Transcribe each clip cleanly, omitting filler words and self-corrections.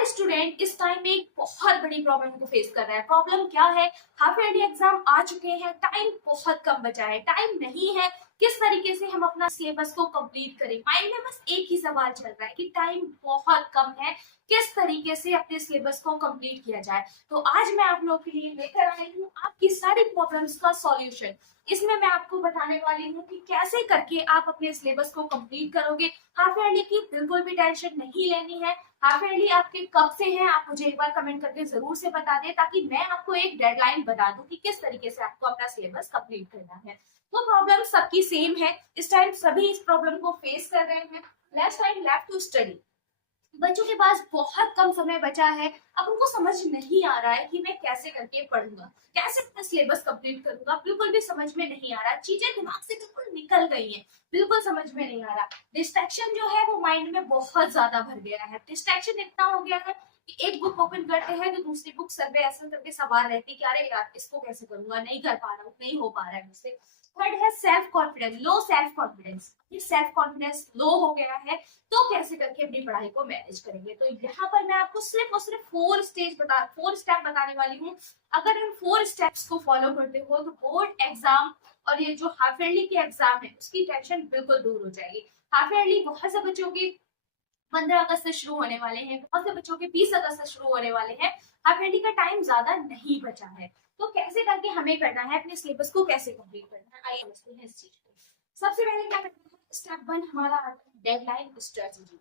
हर student इस time में एक बहुत बड़ी प्रॉब्लम को फेस कर रहा है। प्रॉब्लम क्या है? हाफ ईयरली एग्जाम आ चुके हैं, टाइम बहुत कम बचा है, टाइम नहीं है। किस तरीके से हम अपना सिलेबस को कंप्लीट करें? माइंड में बस एक ही सवाल चल रहा है कि टाइम बहुत कम है, किस तरीके से अपने सिलेबस को कंप्लीट किया जाए। तो आज मैं आप लोग के लिए लेकर आई हूँ आपकी सारी प्रॉब्लम्स का सॉल्यूशन। इसमें मैं आपको बताने वाली हूँ कि कैसे करके आप अपने सिलेबस को कंप्लीट करोगे। हाफ ईयरली की बिल्कुल भी टेंशन नहीं लेनी है। हाफ ईयरली आपके कब से है, आप मुझे एक बार कमेंट करके जरूर से बता दें, ताकि मैं आपको एक डेडलाइन बता दूं कि किस तरीके से आपको अपना सिलेबस कंप्लीट करना है। तो प्रॉब्लम सबकी सेम है, इस टाइम सभी इस प्रॉब्लम को फेस कर रहे हैं। Less time left to study. बच्चों के पास बहुत कम समय बचा है। अब उनको समझ नहीं आ रहा है कि मैं कैसे करके पढ़ूंगा, कैसे अपना सिलेबस कंप्लीट करूंगा। बिल्कुल भी समझ में नहीं आ रहा, चीजें दिमाग से बिल्कुल निकल गई हैं, बिल्कुल समझ में नहीं आ रहा। डिस्ट्रैक्शन जो है वो माइंड में बहुत ज्यादा भर गया है। डिस्ट्रैक्शन इतना हो गया है कि एक बुक ओपन करते हैं तो दूसरी बुक सर पे ऐसे करके सवाल रहती है कि अरे यार इसको कैसे करूंगा, नहीं कर पा रहा हूँ, नहीं हो पा रहा है मुझसे। थर्ड है self confidence, low self confidence. ये सेल्फ कॉन्फिडेंस लो हो गया है तो कैसे करके अपनी पढ़ाई को मैनेज करेंगे। तो यहाँ पर मैं आपको सिर्फ और सिर्फ 4 स्टेप बताने वाली हूँ। अगर इन 4 स्टेप्स को फॉलो करते हो तो बोर्ड एग्जाम और ये जो हाफ ईयरली के एग्जाम है उसकी टेंशन बिल्कुल दूर हो जाएगी। हाफ ईयरली बहुत से बच्चों की 15 अगस्त से शुरू होने वाले हैं, बहुत से बच्चों के 20 अगस्त से शुरू होने वाले हैं। हाफ ईयरली का टाइम ज्यादा नहीं बचा है, तो कैसे करके हमें करना है, अपने सिलेबस को कैसे कंप्लीट करना है, आइए समझते हैं इस चीज को। सबसे पहले क्या करना है, स्टेप 1 हमारा डेडलाइन स्ट्रेटजी।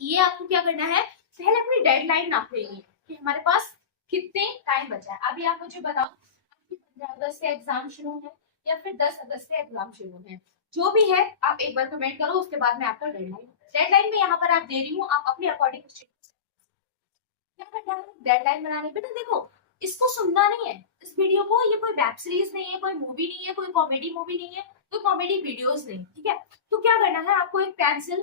ये आपको क्या करना है, पहले अपनी डेडलाइन नाप लेनी है कि हमारे पास कितने टाइम बचा है। अभी आप मुझे बताओ, आपकी 15 अगस्त से एग्जाम शुरू है या फिर 10 अगस्त से एग्जाम शुरू है, जो भी है आप एक बार कमेंट करो, उसके बाद मैं आपका डेडलाइन में यहाँ पर आप दे रही हूँ, आप अपने अकॉर्डिंग क्या करना है। डेडलाइन बनाने बेटा देखो, इसको सुनना नहीं है इस वीडियो को, ये कोई वेब सीरीज नहीं है, कोई मूवी नहीं है, कोई कॉमेडी मूवी नहीं है, कोई कॉमेडी वीडियोस नहीं, ठीक है। तो क्या करना है, आपको एक पेंसिल,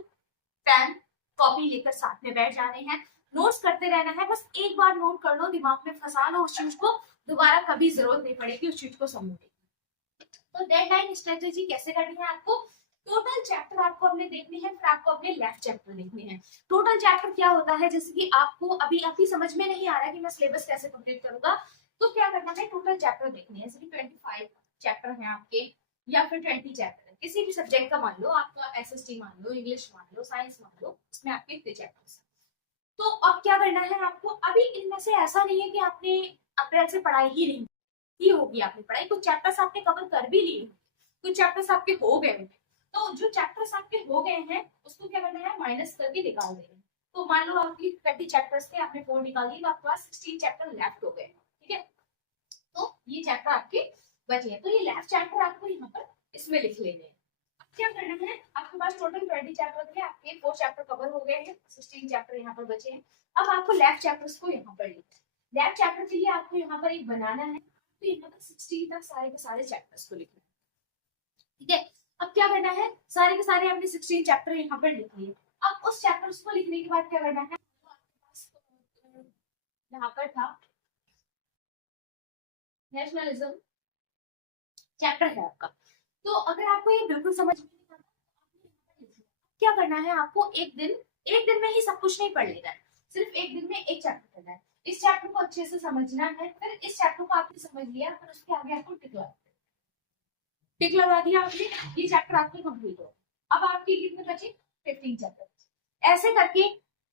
पेन, कॉपी लेकर साथ में बैठ जाने हैं, नोट्स करते रहना है। बस एक बार नोट कर लो, दिमाग में फंसा लो उस चीज को, दोबारा कभी जरूरत नहीं पड़ेगी उस चीज को समझने की। तो डेडलाइन स्ट्रेटेजी कैसे करनी है आपको, टोटल चैप्टर आपको अपने देखने हैं, फिर आपको अपने लेफ्ट चैप्टर देखने हैं। टोटल चैप्टर क्या होता है, जैसे कि आपको अभी समझ में नहीं आ रहा कि मैं सिलेबस कैसे कंप्लीट करूंगा, तो क्या करना है, टोटल चैप्टर देखने हैं। जैसे कि 25 चैप्टर हैं आपके, या फिर 20 चैप्टर है किसी भी सब्जेक्ट का, मान लो आपका एसएसटी मान लो, इंग्लिश मान लो, साइंस मान लो, इसमें आपके इतने चैप्टर्स। तो अब क्या करना है आपको, अभी इनमें से ऐसा नहीं है कि आपने अप्रैल से पढ़ाई ही नहीं की होगी, आपने पढ़ाई, कुछ चैप्टर्स आपने कवर कर भी लिए, कुछ चैप्टर्स आपके हो गए होंगे। तो जो चैप्टर्स आपके हो गए हैं उसको क्या करना है, माइनस करके निकाल देना। तो मान लो आपकी 20 चैप्टर्स थे, आपने 4 निकाली, तो आपके पास 16 चैप्टर लेफ्ट हो गए, ठीक है। तो ये चैप्टर आपके बचे हैं, तो ये लेफ्ट चैप्टर आपको यहाँ पर इसमें लिख लेने हैं। क्या करना है, आपके पास टोटल 20 चैप्टर थे, आपके 4 चैप्टर कवर हो गए हैं, 16 चैप्टर यहाँ पर बचे हैं। अब आपको लेफ्ट चैप्टर्स को यहाँ पर लिखना है। लेफ्ट चैप्टर के लिए आपको यहाँ पर एक बनाना है, तो यहाँ पर 16 तक सारे के सारे चैप्टर्स को लिखना है, ठीक है। अब क्या करना है, सारे के सारे आपने 16 चैप्टर यहाँ पर लिख लिए। अब उस चैप्टर्स को लिखने के बाद क्या करना है, यहाँ पर था नेशनलिज्म चैप्टर है आपका। तो अगर आपको ये बिल्कुल समझ में नहीं आता, क्या करना है, आपको एक दिन में ही सब कुछ नहीं पढ़ लेना है, सिर्फ एक दिन में एक चैप्टर पढ़ना है। इस चैप्टर को अच्छे से समझना है, फिर इस चैप्टर को आपने समझ लिया, फिर उसके आगे आपको टिक लगा दिया आपने, ये चैप्टर आपके कंप्लीट हो। अब आपके कितने बचे, 15 चैप्टर। ऐसे करके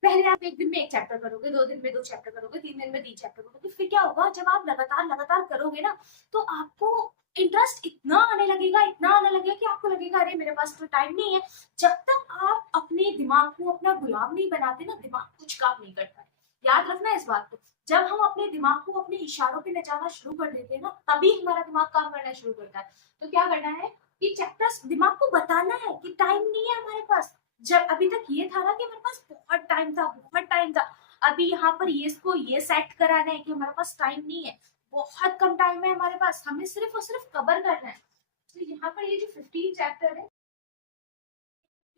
पहले आप एक दिन में एक चैप्टर करोगे, 2 दिन में 2 चैप्टर करोगे, 3 दिन में 3 चैप्टर करोगे। फिर क्या होगा, जब आप लगातार लगातार करोगे ना, तो आपको इंटरेस्ट इतना आने लगेगा, इतना आने लगेगा कि आपको लगेगा अरे मेरे पास तो टाइम नहीं है। जब तक आप अपने दिमाग को अपना गुलाम नहीं बनाते ना, दिमाग कुछ काम नहीं करता है। याद रखना इस बात को, जब हम अपने दिमाग को अपने इशारों पे नचाना शुरू कर देते हैं ना, तभी हमारा दिमाग काम करना शुरू करता है। तो क्या करना है कि चैप्टर्स दिमाग को बताना है कि टाइम नहीं है हमारे पास। जब अभी तक ये था ना कि हमारे पास बहुत टाइम था, बहुत टाइम था, अभी यहाँ पर ये इसको ये सेट कराना है कि हमारे पास टाइम नहीं है, बहुत कम टाइम है हमारे पास, हमें सिर्फ और सिर्फ कवर करना है। तो यहाँ पर ये जो 15 चैप्टर है,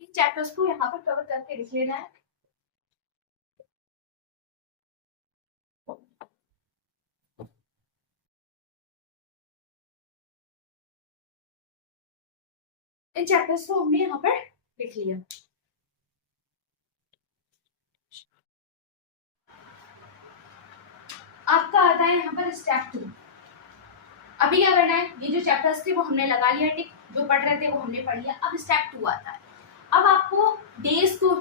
इन चैप्टर्स को यहाँ पर कवर करके लिख लेना है। इन चैप्टर्स को हमने यहाँ पर लिख लिया। आता है यहाँ पर स्टेप 2। अभी क्या करना है, ये जो चैप्टर्स थे वो हमने लगा लिया टिक, जो पढ़ रहे थे वो हमने पढ़ लिया। अब स्टेप 2 आता है। अब आपको डेज को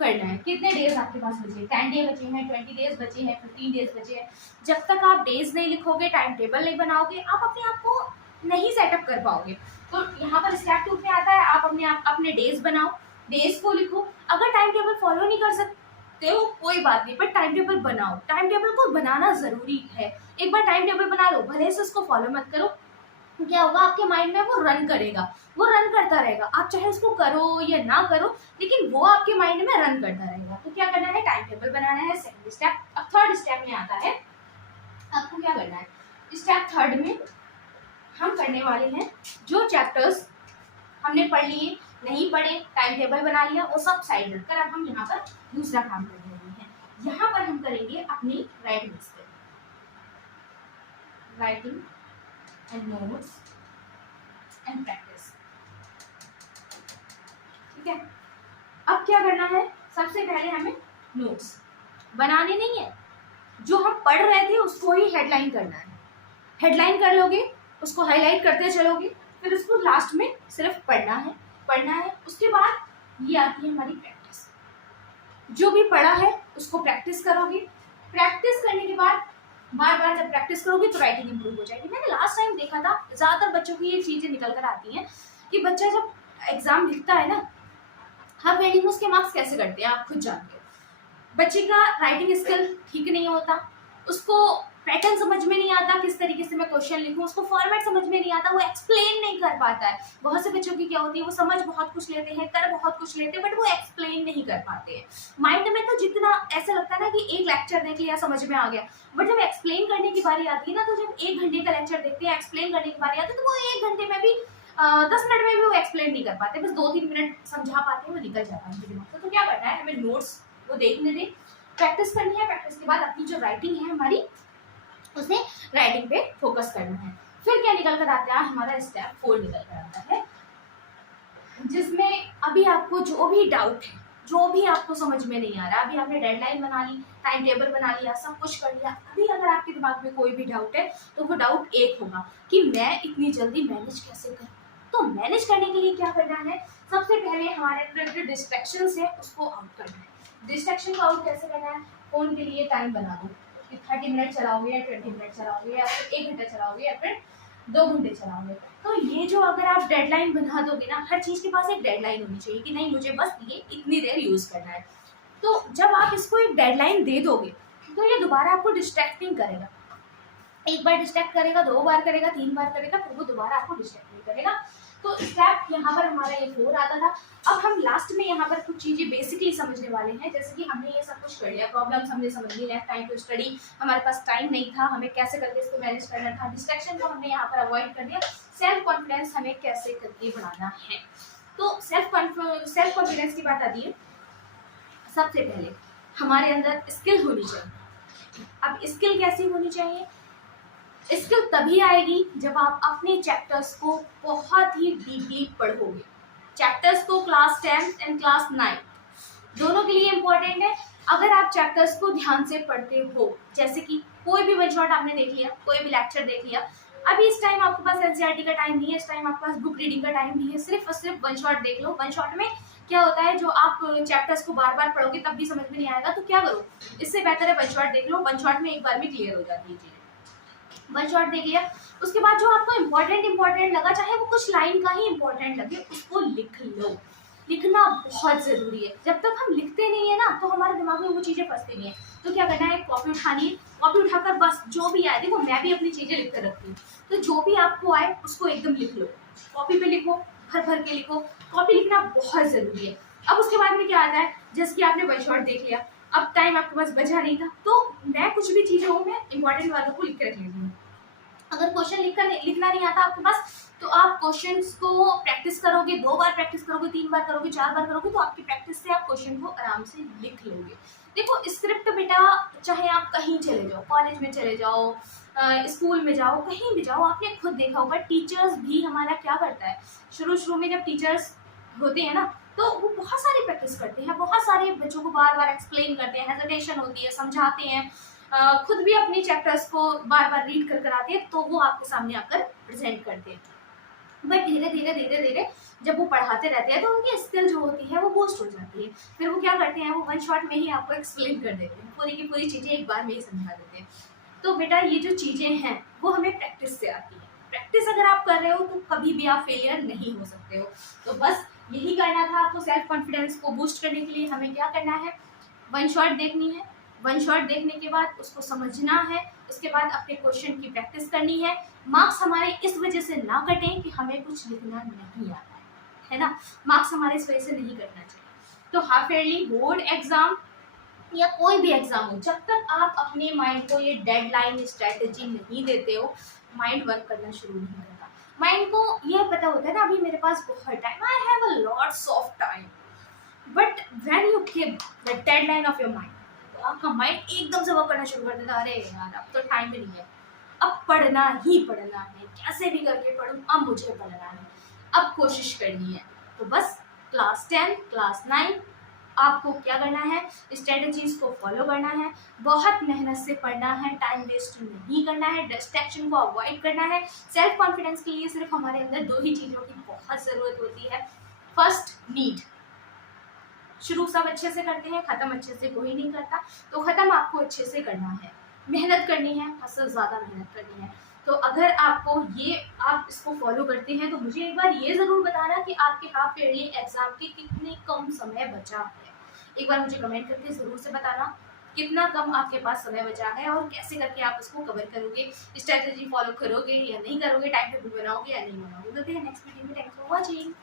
करना है, कितने डेज आपके पास बचे, 10 डे बचे हैं, 20 डेज बचे हैं, 15 डेज बचे हैं। जब तक आप डेज नहीं लिखोगे, टाइम टेबल नहीं बनाओगे, आप अपने आप को नहीं सेटअप कर पाओगे। तो यहाँ पर स्टेप 2 में आता है, आप अपने डेज बनाओ, डेज को लिखो। अगर टाइम टेबल फॉलो नहीं कर सकते हो कोई बात नहीं, पर टाइम टेबल बनाओ। टाइम टेबल को बनाना जरूरी है। एक बार टाइम टेबल बना लो, भले से उसको फॉलो मत करो, क्या होगा आपके माइंड में वो रन करेगा, वो रन करता रहेगा। आप चाहे उसको करो या ना करो, लेकिन वो आपके माइंड में रन करता रहेगा। तो क्या करना है, टाइम टेबल बनाना है, सेकंड स्टेप। अब थर्ड स्टेप में आता है, आपको क्या करना है, स्टेप थर्ड में हम करने वाले हैं जो चैप्टर्स हमने पढ़ लिए, नहीं पढ़े, टाइम टेबल बना लिया, वो सब साइड रखकर अब हम यहाँ पर दूसरा काम करने वाले हैं। यहाँ पर हम करेंगे अपनी writing skill, writing and notes and practice. ठीक है, अब क्या करना है, सबसे पहले हमें नोट्स बनाने नहीं है, जो हम पढ़ रहे थे उसको ही हेडलाइन करना है। हेडलाइन कर लोगे, उसको हाईलाइट करते चलोगे, फिर उसको लास्ट में सिर्फ पढ़ना है। उसके बाद ये आती है हमारी प्रैक्टिस। जो भी पढ़ा है उसको प्रैक्टिस करोगे। प्रैक्टिस करने के बाद बार बार जब प्रैक्टिस करोगे तो राइटिंग इंप्रूव हो जाएगी। मैंने लास्ट टाइम देखा था, ज़्यादातर बच्चों की ये चीज़ें निकल कर आती हैं कि बच्चा जब एग्जाम लिखता है ना, हाफ राइटिंग में उसके मार्क्स कैसे करते हैं आप खुद जानते हो। बच्चे का राइटिंग स्किल ठीक नहीं होता, उसको पैटर्न समझ में नहीं आता, किस तरीके से मैं क्वेश्चन लिखूं, उसको फॉर्मेट समझ में नहीं आता, वो एक्सप्लेन नहीं कर पाता है। बहुत से बच्चों की क्या होती है, वो समझ बहुत कुछ लेते हैं, कर बहुत कुछ लेते हैं, बट वो एक्सप्लेन नहीं कर पाते हैं। माइंड में तो जितना ऐसा लगता है ना कि एक लेक्चर देख लिया समझ में आ गया, बट जब एक्सप्लेन करने की बारी आती है ना, तो जब 1 घंटे का लेक्चर देखते हैं, एक्सप्लेन करने की बारी आती है, तो वो 1 घंटे में भी 10 मिनट में भी वो एक्सप्लेन नहीं कर पाते, बस 2-3 मिनट समझा पाते हैं, वो निकल जाता है उनके दिमाग से। तो क्या करना है, हमें नोट्स वो देखने दें, प्रैक्टिस करनी है। प्रैक्टिस के बाद अपनी जो राइटिंग है हमारी, उसने राइटिंग पे फोकस करना है। फिर क्या निकल कर आता है, हमारा स्टेप 4 निकल कर आता है, जिसमें अभी आपको जो भी डाउट है, जो भी आपको समझ में नहीं आ रहा, अभी आपने डेडलाइन बना ली, टाइम टेबल बना लिया, सब कुछ कर लिया, अभी अगर आपके दिमाग में कोई भी डाउट है तो वो डाउट एक होगा कि मैं इतनी जल्दी मैनेज कैसे करूँ। तो मैनेज करने के लिए क्या करना है, सबसे पहले हमारे अंदर जो डिस्ट्रैक्शंस है उसको आउट करना है। डिस्ट्रैक्शन को आउट कैसे करना है, फोन के लिए टाइम बना दो कि 30 मिनट चलाओगे या 20 मिनट चलाओगे या फिर 1 घंटा चलाओगे या फिर 2 घंटे चलाओगे। तो ये जो अगर आप डेडलाइन बना दोगे ना, हर चीज़ के पास एक डेडलाइन होनी चाहिए कि नहीं मुझे बस ये इतनी देर यूज़ करना है। तो जब आप इसको एक डेडलाइन दे दोगे तो ये दोबारा आपको डिस्ट्रैक्ट नहीं करेगा। एक बार डिस्ट्रैक्ट करेगा, 2 बार करेगा, 3 बार करेगा, फिर वो दोबारा आपको डिस्ट्रैक्ट नहीं करेगा। तो स्टेप यहाँ पर हमारा ये 4 आता था। अब हम लास्ट में यहाँ पर कुछ चीज़ें बेसिकली समझने वाले हैं, जैसे कि हमने ये सब कुछ कर लिया, प्रॉब्लम्स हमने समझ ली, लेफ्ट टाइम टू स्टडी, हमारे पास टाइम नहीं था, हमें कैसे करके इसको मैनेज करना था, डिस्ट्रैक्शन को हमने यहाँ पर अवॉइड कर दिया, सेल्फ कॉन्फिडेंस हमें कैसे करके बढ़ाना है। तो सेल्फ कॉन्फिडेंस की बात आती है, सबसे पहले हमारे अंदर स्किल होनी चाहिए। अब स्किल कैसी होनी चाहिए, स्किल तभी आएगी जब आप अपने चैप्टर्स को बहुत ही डीप पढ़ोगे। चैप्टर्स को क्लास 10 एंड क्लास 9 दोनों के लिए इम्पोर्टेंट है। अगर आप चैप्टर्स को ध्यान से पढ़ते हो, जैसे कि कोई भी वन शॉट आपने देख लिया, कोई भी लेक्चर देख लिया, अभी इस टाइम आपके पास एनसीईआरटी का टाइम नहीं है, इस टाइम आपके पास बुक रीडिंग का टाइम नहीं है, सिर्फ और सिर्फ वन शॉट देख लो। वन शॉट में क्या होता है, जो आप चैप्टर्स को बार बार पढ़ोगे तब भी समझ में नहीं आएगा, तो क्या करो, इससे बेहतर है वन शॉट देख लो। वन शॉट में एक बार में क्लियर हो जाती है चीज़ें। वन शॉट देख लिया, उसके बाद जो आपको इम्पोर्टेंट लगा, चाहे वो कुछ लाइन का ही इम्पोर्टेंट लगे, उसको लिख लो। लिखना बहुत ज़रूरी है। जब तक हम लिखते नहीं है ना, तो हमारे दिमाग में वो चीज़ें फंसती नहीं है। तो क्या करना है, कॉपी उठानी है, कॉपी उठाकर बस जो भी आए, देखो मैं भी अपनी चीज़ें लिख कर रखती हूँ, तो जो भी आपको आए उसको एकदम लिख लो, कॉपी पे लिखो, भर के लिखो। कॉपी लिखना बहुत ज़रूरी है। अब उसके बाद में क्या आता है, जैसे कि आपने वन शॉट देख लिया, अब टाइम आपके पास बचा नहीं था, तो मैं कुछ भी चीज़ें हो, मैं इंपॉर्टेंट वालों को लिख कर रख लेती हूँ। अगर क्वेश्चन लिखना नहीं आता आपके पास, तो आप क्वेश्चंस को प्रैक्टिस करोगे, 2 बार प्रैक्टिस करोगे, 3 बार करोगे, 4 बार करोगे, तो आपकी प्रैक्टिस से आप क्वेश्चन को आराम से लिख लोगे। देखो स्क्रिप्ट बेटा, चाहे आप कहीं चले जाओ, कॉलेज में चले जाओ, स्कूल में जाओ, कहीं भी जाओ, आपने खुद देखा होगा टीचर्स भी हमारा क्या करता है, शुरू में जब टीचर्स होते हैं ना, तो वो बहुत सारी प्रैक्टिस करते हैं, बहुत सारे बच्चों को बार बार एक्सप्लेन करते हैं, हेजिटेशन होती है, समझाते हैं, खुद भी अपने चैप्टर्स को बार बार रीड कर आते हैं, तो वो आपके सामने आकर प्रेजेंट करते हैं। बट धीरे धीरे धीरे धीरे जब वो पढ़ाते रहते हैं तो उनकी स्किल जो होती है वो बूस्ट हो जाती है। फिर वो क्या करते हैं, वो वन शॉट में ही आपको एक्सप्लेन कर देते हैं, पूरी की पूरी चीज़ें एक बार में ही समझा देते हैं। तो बेटा ये जो चीज़ें हैं वो हमें प्रैक्टिस से आती है। प्रैक्टिस अगर आप कर रहे हो तो कभी भी आप फेलियर नहीं हो सकते हो। तो बस यही करना था आपको। सेल्फ कॉन्फिडेंस को बूस्ट करने के लिए हमें क्या करना है, वन शॉट देखनी है। वन शॉट देखने के बाद उसको समझना है, उसके बाद अपने क्वेश्चन की प्रैक्टिस करनी है। मार्क्स हमारे इस वजह से ना कटें कि हमें कुछ लिखना नहीं आता है ना। मार्क्स हमारे इस वजह से नहीं कटना चाहिए। तो हाफ ईयरली, बोर्ड एग्जाम या कोई भी एग्जाम हो, जब तक आप अपने माइंड को ये डेडलाइन स्ट्रेटेजी नहीं देते हो, माइंड वर्क करना शुरू नहीं करता। माइंड को ये पता होता है ना, अभी मेरे पास बहुत time, I have a lots of time, but when you give the deadline of your mind, तो आपका माइंड एकदम से वर्क करना शुरू कर देता है। अरे यार अब तो टाइम भी नहीं है, अब पढ़ना ही पढ़ना है, कैसे भी करके पढ़ूं, अब मुझे पढ़ना है, अब कोशिश करनी है। तो बस क्लास 10, क्लास 9 आपको क्या करना है, स्ट्रेटजीज को फॉलो करना है, बहुत मेहनत से पढ़ना है, टाइम वेस्ट नहीं करना है, डिस्ट्रैक्शन को अवॉइड करना है। सेल्फ कॉन्फिडेंस के लिए सिर्फ हमारे अंदर दो ही चीज़ों की बहुत ज़रूरत होती है। First, need. शुरू सब अच्छे से करते हैं, ख़त्म अच्छे से कोई नहीं करता। तो ख़त्म आपको अच्छे से करना है, मेहनत करनी है, हसल ज़्यादा मेहनत करनी है। तो अगर आपको आप इसको फॉलो करते हैं तो मुझे एक बार ये ज़रूर बताना कि आपके हाफ ईयरली एग्जाम के कितने कम समय बचा है। एक बार मुझे कमेंट करके ज़रूर से बताना कितना कम आपके पास समय बचा है और कैसे करके आप उसको कवर करोगे, स्ट्रेटेजी फॉलो करोगे या नहीं करोगे, टाइम टेबल बनाओगे या नहीं बनाओगे। मिलते हैं नेक्स्ट वीडियो में। Thanks for watching.